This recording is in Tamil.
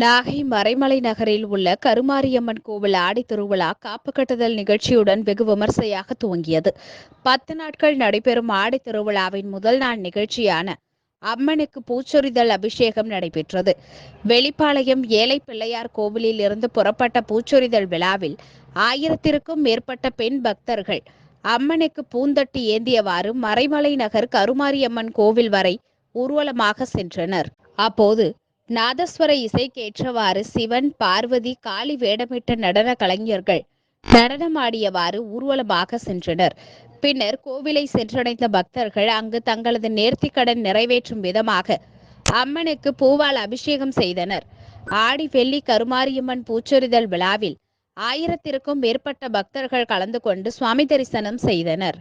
நாகை மறைமலை நகரில் உள்ள கருமாரியம்மன் கோவில் ஆடி திருவிழா காப்பு கட்டுதல் நிகழ்ச்சியுடன் வெகு விமர்சையாக துவங்கியது. பத்து நாட்கள் நடைபெறும் ஆடி திருவிழாவின் முதல் நாள் நிகழ்ச்சியான அம்மனுக்கு பூச்சொரிதல் அபிஷேகம் நடைபெற்றது. வெளிப்பாளையம் ஏழை பிள்ளையார் கோவிலில் இருந்து புறப்பட்ட பூச்சொரிதல் விழாவில் ஆயிரத்திற்கும் மேற்பட்ட பெண் பக்தர்கள் அம்மனுக்கு பூந்தட்டி ஏந்தியவாறு மறைமலை நகர் கருமாரியம்மன் கோவில் வரை ஊர்வலமாக சென்றனர். அப்போது நாதஸ்வர இசைக்கேற்றவாறு சிவன் பார்வதி காளி வேடமிட்ட நடன கலைஞர்கள் நடனமாடியவாறு ஊர்வலமாக சென்றனர். பின்னர் கோவிலை சென்றடைந்த பக்தர்கள் அங்கு தங்களது நேர்த்திக்கடன் நிறைவேற்றும் விதமாக அம்மனுக்கு பூவால் அபிஷேகம் செய்தனர். ஆடி வெள்ளி கருமாரியம்மன் பூச்சொரிதல் விழாவில் ஆயிரத்திற்கும் மேற்பட்ட பக்தர்கள் கலந்து கொண்டு சுவாமி தரிசனம் செய்தனர்.